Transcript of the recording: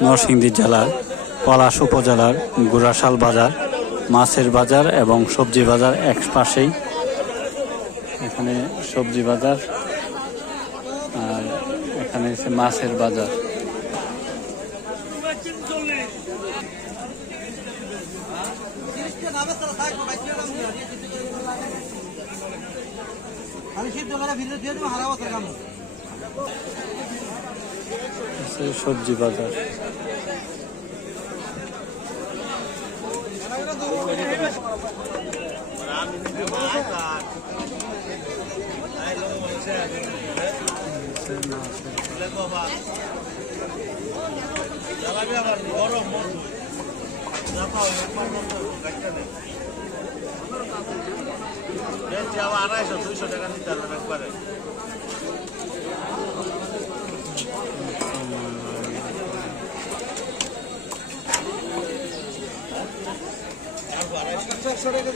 নরসিংদী জেলার, পলাশ উপজেলার, গুড়াশাল বাজার, মাছের বাজার এবং সবজি বাজার এক পাশেই। এখানে সবজি বাজার আর এখানে হচ্ছে মাছের বাজার। আমি সিদ্ধ করে ভিতরে দিয়ে দেবো হারা বছর কাম হচ্ছে সবজি বাজার। আড়াইশো দুইশো টাকা নিতে পারবেন একবারে। চারশো টাকা